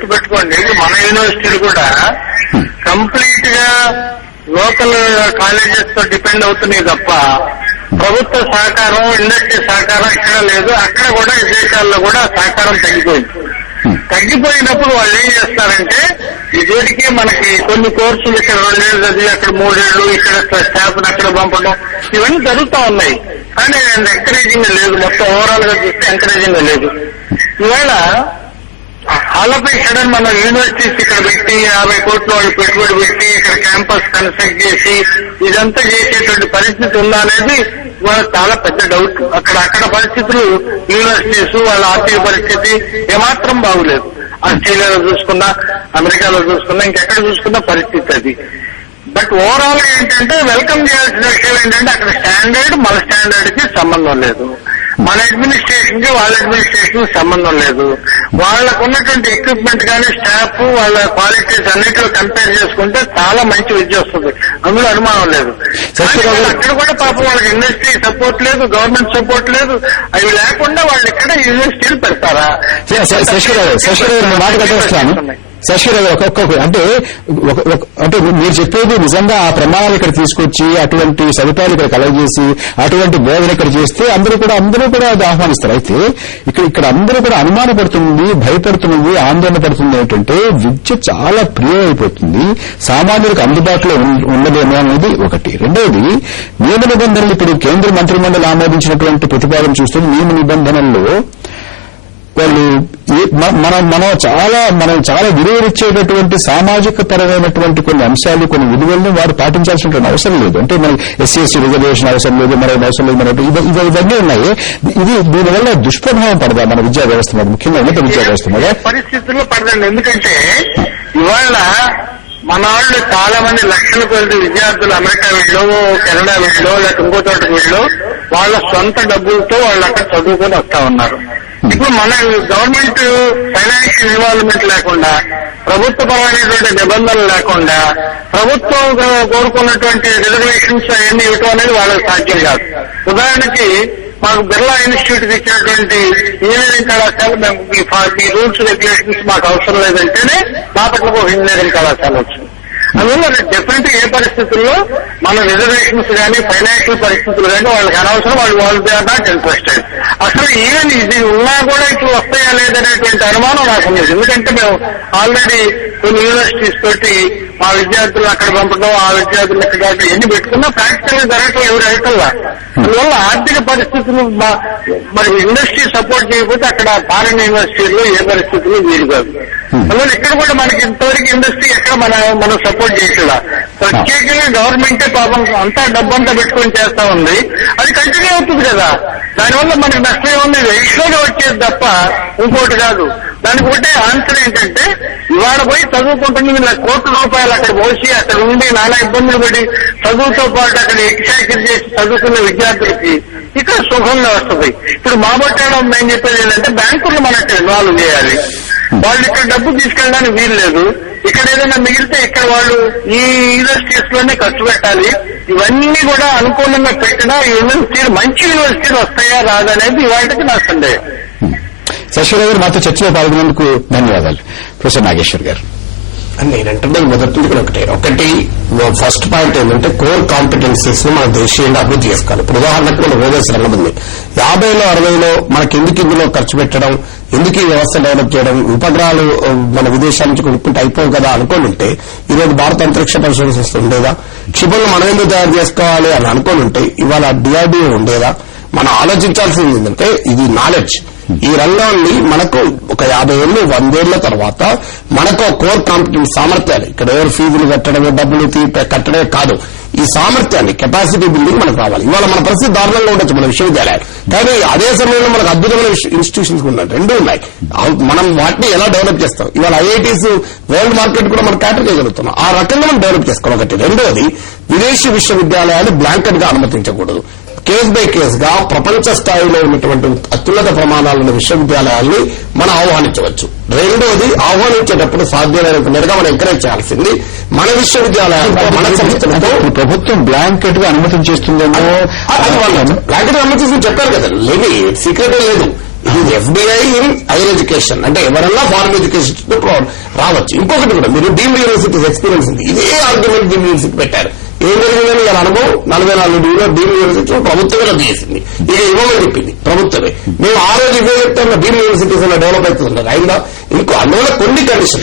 గుర్తుపెట్టుకోండి, మన యూనివర్సిటీలు కూడా కంప్లీట్ గా లోకల్ కాలేజెస్ తో డిపెండ్ అవుతున్నాయి తప్ప ప్రభుత్వ సహకారం, ఇండస్ట్రీ సహకారం ఇక్కడ లేదు. అక్కడ కూడా విదేశాల్లో కూడా సహకారం తగ్గిపోయినప్పుడు వాళ్ళు ఏం చేస్తారంటే ఇదివరకే మనకి కొన్ని కోర్సులు ఇక్కడ 2 ఏళ్ళు చదివి అక్కడ 3 ఏళ్ళు ఇక్కడ స్టాఫ్ అక్కడ పంపడం ఇవన్నీ జరుగుతూ ఉన్నాయి. కానీ ఎంకరేజింగ్ లేదు, మొత్తం ఓవరాల్ గా చూస్తే ఎంకరేజింగ్ లేదు. ఇవాళ ఆలపై సడన్ మన యూనివర్సిటీస్ ఇక్కడ పెట్టి 50 కోట్ల వాళ్ళు పెట్టుబడి పెట్టి ఇక్కడ క్యాంపస్ కన్స్ట్రక్ట్ చేసి ఇదంతా చేసేటువంటి పరిస్థితి ఉందా అనేది వాళ్ళ చాలా పెద్ద డౌట్. అక్కడ పరిస్థితులు యూనివర్సిటీస్ వాళ్ళ ఆర్థిక పరిస్థితి ఏమాత్రం బాగులేదు. ఆస్ట్రేలియాలో చూసుకున్నా, అమెరికాలో చూసుకున్నా, ఇంకెక్కడ చూసుకున్నా పరిస్థితి అది. బట్ ఓవరాల్ గా ఏంటంటే వెల్కమ్ చేయాల్సిన విషయం ఏంటంటే అక్కడ స్టాండర్డ్ మన స్టాండర్డ్ కి సంబంధం లేదు, మన అడ్మినిస్ట్రేషన్ కి వాళ్ళ అడ్మినిస్ట్రేషన్ కి సంబంధం లేదు. వాళ్ళకు ఉన్నటువంటి ఎక్విప్మెంట్ కానీ స్టాఫ్ వాళ్ళ క్వాలిటీస్ అన్నిటిలో కంపేర్ చేసుకుంటే చాలా మంచి విద్య వస్తుంది, అందులో అనుమానం లేదు. అక్కడ కూడా పాపం వాళ్ళకి ఇండస్ట్రీ సపోర్ట్ లేదు, గవర్నమెంట్ సపోర్ట్ లేదు. అవి లేకుండా వాళ్ళు ఇక్కడ యూనివర్సిటీలు పెడతారా? శశిరావు ఒక్కొక్క అంటే మీరు చెప్పేది నిజంగా ఆ ప్రమాణాలు ఇక్కడ తీసుకొచ్చి అటువంటి సదుపాయాలు ఇక్కడ కలగజేసి అటువంటి బోధన ఇక్కడ చేస్తే అందరూ కూడా అది ఆహ్వానిస్తారు. అయితే ఇక్కడ అందరూ కూడా అనుమానపడుతుంది, భయపడుతున్నది, ఆందోళన పడుతుంది ఏంటంటే విద్య చాలా ప్రియం అయిపోతుంది, సామాన్యులకు అందుబాటులో ఉండదేమో అనేది ఒకటి. రెండవది నియమ నిబంధనలు ఇప్పుడు కేంద్ర మంత్రిమండలి ఆమోదించినటువంటి ప్రతిపాదన చూస్తే నియమ నిబంధనల్లో వాళ్ళు మనం చాలా విలువలిచ్చేటటువంటి సామాజిక పరమైనటువంటి కొన్ని అంశాలు, కొన్ని విలువలను వారు పాటించాల్సినటువంటి అవసరం లేదు. అంటే మనకి ఎస్సీ రిజర్వేషన్ అవసరం లేదు, మరొక అవసరం లేదు, ఇవన్నీ ఉన్నాయి. ఇది దీనివల్ల దుష్ప్రభావం పడదా మన విద్యా వ్యవస్థ మీద, ముఖ్యంగా ఉన్నత విద్యా వ్యవస్థ మీద? పరిస్థితుల్లో పడదండి. ఎందుకంటే ఇవాళ మన వాళ్ళు చాలా మంది లక్షల కొద్ది విద్యార్థులు అమెరికా వీళ్ళు, కెనడా వీళ్ళు, లేకపోతే ఇంకో చోట వీళ్ళు వాళ్ళ సొంత డబ్బులతో వాళ్ళు అక్కడ చదువుకొని వస్తా ఉన్నారు. ఇప్పుడు మన గవర్నమెంట్ ఫైనాన్షియల్ ఇన్వాల్వ్మెంట్ లేకుండా, ప్రభుత్వపరమైనటువంటి నిబంధనలు లేకుండా ప్రభుత్వం కోరుకున్నటువంటి రిజర్వేషన్స్ అవన్నీ ఇవ్వటం అనేది వాళ్ళకి సాధ్యం కాదు. ఉదాహరణకి మాకు బిర్లా ఇన్స్టిట్యూట్ ఇచ్చినటువంటి ఇంజనీరింగ్ కళాశాల మేము ఈ రూల్స్ రెగ్యులేషన్స్ మాకు అవసరం లేదంటేనే బాపట్లకు ఒక ఇంజనీరింగ్ కళాశాల వచ్చింది. అందువల్ల డెఫినెట్ ఏ పరిస్థితుల్లో మన రిజర్వేషన్స్ కానీ ఫైనాన్షియల్ పరిస్థితులు కానీ వాళ్ళకి అనవసరం, వాళ్ళు దే ఆర్ నాట్ ఇంట్రెస్టెడ్. అసలు ఈవెన్ ఇది ఉన్నా కూడా ఇట్లా వస్తాయా లేదనేటువంటి అనుమానం నాకు ఉంది. ఎందుకంటే మేము ఆల్రెడీ కొన్ని యూనివర్సిటీస్ తోటి మా విద్యార్థులు అక్కడ పంపడం, ఆ విద్యార్థులు ఇక్కడ ఎన్ని పెట్టుకున్నా ప్రాక్టికల్ గా జరగటం ఎవరు అడగటంలా. అందువల్ల ఆర్థిక పరిస్థితులు మరి ఇండస్ట్రీ సపోర్ట్ చేయకపోతే అక్కడ ఫారిన్ యూనివర్సిటీల్లో ఏ పరిస్థితులు వీలు కాదు. అందువల్ల ఇక్కడ కూడా మనకి ఇంతవరకు ఇండస్ట్రీ ఎక్కడ మనం సపోర్ట్ చేయట్లా. ప్రత్యేకంగా గవర్నమెంటే పాపం అంతా డబ్బంతా పెట్టుకొని చేస్తా ఉంది, అది కంటిన్యూ అవుతుంది కదా. దానివల్ల మనకి నష్టం ఏముంది? ఎక్స్ట్రాగా వచ్చేది తప్ప ఇంకోటి కాదు. దానికి ఒకటే ఆన్సర్ ఏంటంటే ఇవాళ పోయి చదువుకుంటుంది వీళ్ళ కోట్ల రూపాయలు అక్కడ పోసి అక్కడ ఉండి నానా ఇబ్బందులు పడి చదువుతో పాటు అక్కడ ఎక్స్ట్రాకిల్ చేసి చదువుకున్న విద్యార్థులకి ఇక్కడ సుఖంగా వస్తుంది. ఇప్పుడు మా బట్టాలో నేను చెప్పేది ఏంటంటే బ్యాంకులు మనకి ఇన్వాల్వ్ చేయాలి. వాళ్ళు ఇక్కడ డబ్బు తీసుకెళ్ళడానికి వీలు లేదు. ఇక్కడ ఏదైనా మిగిలితే ఇక్కడ వాళ్ళు ఈ యూనివర్సిటీస్ లోనే ఖర్చు పెట్టాలి. ఇవన్నీ కూడా అనుకూలంగా పెట్టినా యూనివర్సిటీలు మంచి యూనివర్సిటీలు వస్తాయా రాదనేది ఇవాళకి నా సందేహం. శశిరావు గారు మాతో చర్చలో పాల్గొన్నందుకు ధన్యవాదాలు. ప్రొఫెసర్ నాగేశ్వర్ గారు. నేనంటే మొదటి ఒకటి ఫస్ట్ పాయింట్ ఏంటంటే కోర్ కాంపిటెన్సీస్ ను మనం దేశీయంగా అభివృద్ధి చేసుకోవాలి. ఇప్పుడు ఉదాహరణకు మన ఓవేస్ రంగం ఉంది. 50లో 60లో మనకి ఎందుకు ఇందులో ఖర్చు పెట్టడం, ఎందుకు ఈ వ్యవస్థ డెవలప్ చేయడం, ఉపగ్రహాలు మన విదేశాల నుంచి కొనుక్కుంటే అయిపోవు కదా అనుకోనుంటే ఈరోజు భారత అంతరిక్ష పరిశోధన సంస్థ ఉండేదా? క్షిపణులు మనం ఎందుకు తయారు చేసుకోవాలి అని అనుకోనుంటే ఇవాళ DRDO ఉండేదా? మనం ఆలోచించాల్సింది ఏంటంటే ఇది నాలెడ్జ్. ఈ రంగాన్ని మనకు ఒక 50 ఏళ్ళు 100 ఏళ్ల తర్వాత మనకు కోర్ కాంపిటెన్స్ సామర్థ్యాలు, ఇక్కడ ఎవరు ఫీజులు కట్టడమే డబ్బులు కట్టడమే కాదు, ఈ సామర్థ్యాన్ని కెపాసిటీ బిల్డింగ్ మనకు రావాలి. ఇవాళ మన పరిస్థితి దారుణంగా ఉండొచ్చు మన విశ్వవిద్యాలయాలు, కానీ అదే సమయంలో మనకు అద్భుతమైన ఇన్స్టిట్యూషన్స్ ఉన్నాయి, రెండూ ఉన్నాయి. మనం వాటిని ఎలా డెవలప్ చేస్తాం? ఇవాళ IITs వరల్డ్ మార్కెట్ కూడా మనం క్యాటర్ చేయగలుగుతున్నాం. ఆ రకంగా మనం డెవలప్ చేసుకోవాలి. ఒకటి. రెండోది విదేశీ విశ్వవిద్యాలయాలు బ్లాంకెట్ గా అనుమతించకూడదు. కేస్ బై కేస్ గా ప్రపంచ స్థాయిలో ఉన్నటువంటి అత్యున్నత ప్రమాణాలున్న విశ్వవిద్యాలయాల్ని మనం ఆహ్వానించవచ్చు. రెండోది ఆహ్వానించేటప్పుడు సాధ్యమైనంత మేరగా మనం ఎంకరేజ్ చేయాల్సింది మన విశ్వవిద్యాలయాలు మన సంస్థలతో. ప్రభుత్వం బ్లాంకెట్ గా అనుమతించేస్తుందేమో, బ్లాంకెట్ గా అనుమతిస్తుంది చెప్పారు కదా, లేదు సీక్రెటే లేదు. ఇది ఎఫ్డిఐ ఇన్ హైయర్ ఎడ్యుకేషన్ అంటే ఎవరన్నా ఫారెన్ ఎడ్యుకేషన్ రావచ్చు. ఇంకొకటి కూడా మీరు డీమ్డ్ యూనివర్సిటీస్ ఎక్స్పీరియన్స్ ఉంది. ఇదే ఆర్గ్యుమెంట్ డీమ్డ్ యూనివర్సిటీ పెట్టారు. ఏం జరిగిందని ఇలా అనుభవం 44 డీమ్డ్ యూనివర్సిటీలో ప్రభుత్వమే రద్దు చేసింది. ఇక ఇవ్వమని చెప్పింది ప్రభుత్వమే. మేము ఆ రోజు ఇవే చెప్తాం డీమ్డ్ యూనివర్సిటీస్ అలా డెవలప్ అవుతుంది. అయినా ఇంకో అందువల్ల కొన్ని కండిషన్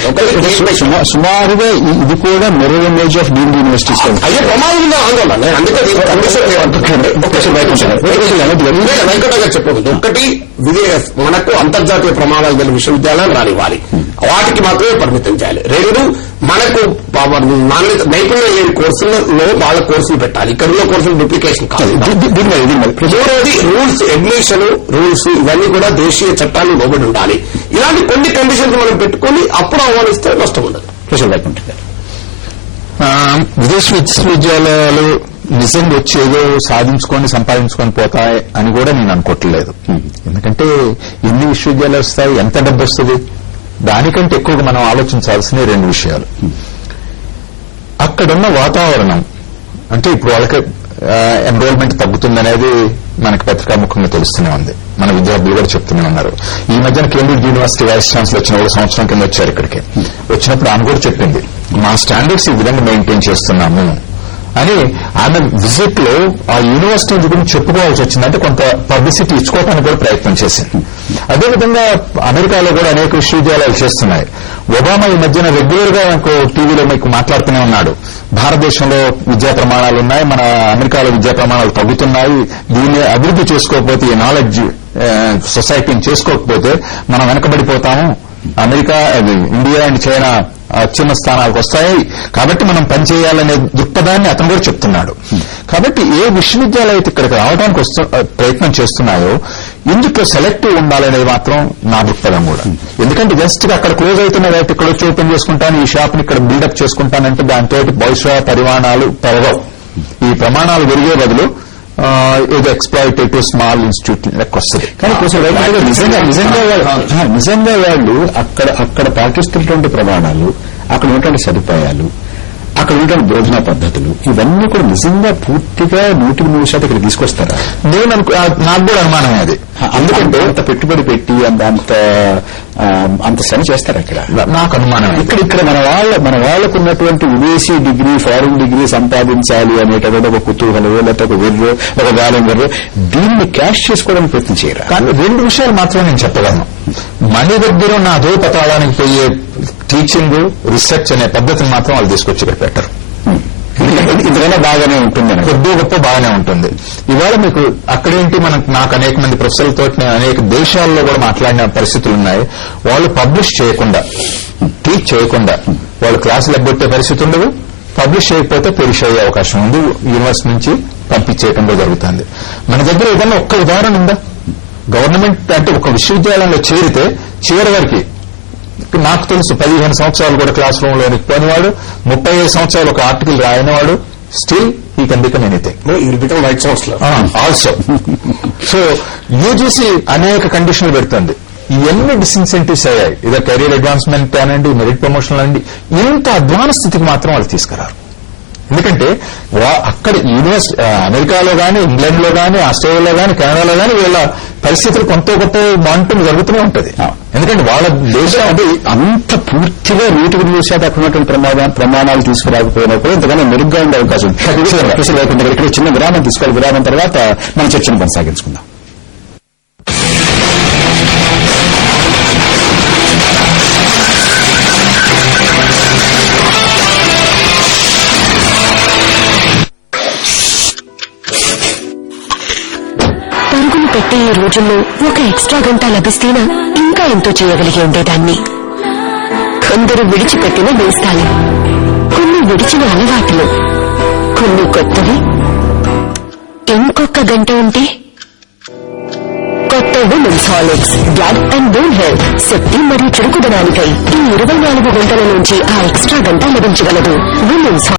సుమారుగా ఇది కూడా mirror image of deemed universities అయ్యే ప్రమాదం ఉందా ఆందోళన. అందుకే వెంకటగా చెప్పకూడదు. ఒకటి మనకు అంతర్జాతీయ ప్రమాణాలు గల విశ్వవిద్యాలయాలు రానివ్వాలి, వాటికి మాత్రమే పరిమితం చేయాలి. 2 మనకు నాణ్యత నైపుణ్యం లేని కోర్సులలో వాళ్ళ కోర్సులు పెట్టాలి. ఇక్కడ ఉన్న కోర్సులు డూప్లికేషన్ కాదు. 3వది రూల్స్, అడ్మిషన్ రూల్స్ ఇవన్నీ కూడా దేశీయ చట్టాలు లోబడి ఉండాలి. ఇలాంటి కొన్ని కండిషన్స్ మనం పెట్టుకుని అప్పుడు ఆహ్వానిస్తే నష్టం ఉండదు. విదేశీ విశ్వవిద్యాలయాలు నిజంగా వచ్చేదో సాధించుకొని సంపాదించుకొని పోతాయి అని కూడా నేను అనుకోవట్లేదు. ఎందుకంటే ఎన్ని విశ్వవిద్యాలయాలు వస్తాయి, ఎంత డబ్బు వస్తుంది, దానికంటే ఎక్కువగా మనం ఆలోచించాల్సిన 2 విషయాలు. అక్కడున్న వాతావరణం అంటే ఇప్పుడు వాళ్ళకి ఎన్రోల్మెంట్ తగ్గుతుందనేది మనకి పత్రికాముఖంగా తెలుస్తూనే ఉంది. మన విద్యార్థులు కూడా చెప్తూనే ఉన్నారు. ఈ మధ్యన కేంబ్రిడ్జ్ యూనివర్సిటీ వైస్ ఛాన్సలర్ వచ్చిన 1 సంవత్సరం కింద వచ్చారు ఇక్కడికి. వచ్చినప్పుడు ఆమె కూడా చెప్పింది మా స్టాండర్డ్స్ ఈ విధంగా మెయింటైన్ చేస్తున్నాము అని. ఆమె విజిట్ లో ఆ యూనివర్సిటీ గురించి చెప్పుకోవాల్సి వచ్చిందంటే కొంత పబ్లిసిటీ ఇచ్చుకోవడానికి కూడా ప్రయత్నం చేసింది. అదేవిధంగా అమెరికాలో కూడా అనేక విశ్వవిద్యాలయాలు చేస్తున్నాయి. ఒబామా ఈ మధ్యన రెగ్యులర్ గా టీవీలో మీకు మాట్లాడుతూనే ఉన్నాడు. భారతదేశంలో విద్యా ప్రమాణాలు ఉన్నాయి, మన అమెరికాలో విద్యా ప్రమాణాలు తగ్గుతున్నాయి, దీన్ని అభివృద్ధి చేసుకోకపోతే ఈ నాలెడ్జ్ సొసైటీని చేసుకోకపోతే మనం వెనకబడిపోతాము, అమెరికా ఇండియా అండ్ చైనా అత్యున్న స్థానాలకు వస్తాయి, కాబట్టి మనం పనిచేయాలనే దృక్పథాన్ని అతను కూడా చెప్తున్నాడు. కాబట్టి ఏ విశ్వవిద్యాలయం అయితే ఇక్కడికి రావడానికి ప్రయత్నం చేస్తున్నాయో ఇందులో సెలెక్టివ్ ఉండాలనేది మాత్రం నా దృక్పథం కూడా. ఎందుకంటే జస్ట్ గా అక్కడ క్లోజ్ అవుతున్న రైట్ ఇక్కడ వచ్చి ఓపెన్ చేసుకుంటాను, ఈ షాప్ ని ఇక్కడ బిల్డప్ చేసుకుంటానంటే దాంతో బహుశా పరిమాణాలు పెరగవు. ఈ ప్రమాణాలు పెరిగే బదులు ఏదో ఎక్స్ప్లాయిటేటివ్ స్మాల్ ఇన్స్టిట్యూట్ లెక్క వస్తుంది. కానీ నిజంగా వాళ్ళు అక్కడ పాటిస్తున్నటువంటి ప్రమాణాలు, అక్కడ ఉన్నటువంటి సదుపాయాలు, అక్కడ ఉన్నటువంటి బోధనా పద్ధతులు ఇవన్నీ కూడా నిజంగా పూర్తిగా 100% ఇక్కడ తీసుకొస్తారా? నాకు కూడా అనుమానమే అది. అందుకంటే అంత పెట్టుబడి పెట్టి అంత శ్రమ చేస్తారు అక్కడ. నాకు అనుమానం ఇక్కడ మన వాళ్ళకు ఉన్నటువంటి విదేశీ డిగ్రీ, ఫారిన్ డిగ్రీ సంపాదించాలి అనేటటువంటి ఒక కుతూహలం, లేకపోతే ఒక వెర్రో, ఒక వ్యాలంగర్రో దీన్ని క్యాష్ చేసుకోవడానికి ప్రయత్నం చేయరా? కానీ 2 విషయాలు మాత్రం నేను చెప్పగలను. మన దగ్గర నా అధోపతాళానికి పోయే టీచింగ్, రీసెర్చ్ అనే పద్ధతిని మాత్రం వాళ్ళు తీసుకొచ్చి ఇక్కడ పెట్టరు. ఇందుకన్నా బాగానే ఉంటుంది, కొద్ది గొప్ప బాగానే ఉంటుంది. ఇవాళ మీకు అక్కడేంటి నాకు అనేక మంది ప్రొఫెసర్లతో అనేక దేశాల్లో కూడా మాట్లాడిన పరిస్థితులు ఉన్నాయి. వాళ్ళు పబ్లిష్ చేయకుండా, టీచ్ చేయకుండా వాళ్ళు క్లాసులు ఎగ్గొట్టే పరిస్థితి ఉండదు. పబ్లిష్ చేయకపోతే పెరిష్ అయ్యే అవకాశం ఉంది. యూనివర్సిటీ నుంచి పంపించేయటంలో జరుగుతుంది. మన దగ్గర ఏదన్నా ఒక్క ఉదాహరణ ఉందా? గవర్నమెంట్ అంటే ఒక విశ్వవిద్యాలయంలో చేరితే చివరి వరకు నాకు తెలుసు 15 సంవత్సరాలు కూడా క్లాస్ రూమ్ లో పోయినవాడు, 35 సంవత్సరాలు ఒక ఆర్టికల్ రాయనివాడు, స్టిల్ ఈ can become anything also. So UGC అనేక కండిషన్లు పెడుతుంది. ఇవన్నీ డిస్ఇన్సెంటివ్స్ అయ్యాయి. ఇదే కెరీర్ అడ్వాన్స్మెంట్ అనండి, మెరిట్ ప్రమోషన్ అండి, ఇంత అడ్వాన్స్ స్థితికి మాత్రం వాళ్ళు తీసుకురారు. ఎందుకంటే అక్కడ యూనివర్సిటీ అమెరికాలో గానీ, ఇంగ్లాండ్ లో గానీ, ఆస్ట్రేలియాలో గానీ, కెనడాలో గానీ వీళ్ళ పరిస్థితులు కొంత గొప్ప మానిటరింగ్ జరుగుతూనే ఉంటుంది. ఎందుకంటే వాళ్ళ దేశం అంటే అంత పూర్తిగా 100% అక్కడ ఉన్నటువంటి ప్రమాణాలు తీసుకురాకపోయినప్పుడు ఇంతకన్నా మెరుగ్గా ఉండే అవకాశం ఉంది. ఇక్కడ చిన్న విరామం తీసుకోవాలి. విరామం తర్వాత మన చర్చను కొనసాగించుకుందాం. పెట్టే ఈ రోజుల్లో ఒక ఎక్స్ట్రా గంట లభిస్తేనా ఇంకా ఎంతో చేయగలిగి ఉండేదాన్ని. కొందరు విడిచిపెట్టిన నేస్తాలు, కొన్ని విడిచిన అలవాట్లు, కొన్ని కొత్తవి. ఇంకొక గంట ఉంటే కొత్త women's Horlicks blood and bone health శక్తి మరియు చురుకుదనానికై ఈ 24 గంటల నుంచి ఆ ఎక్స్ట్రా గంట లభించగలదు. విమెన్స్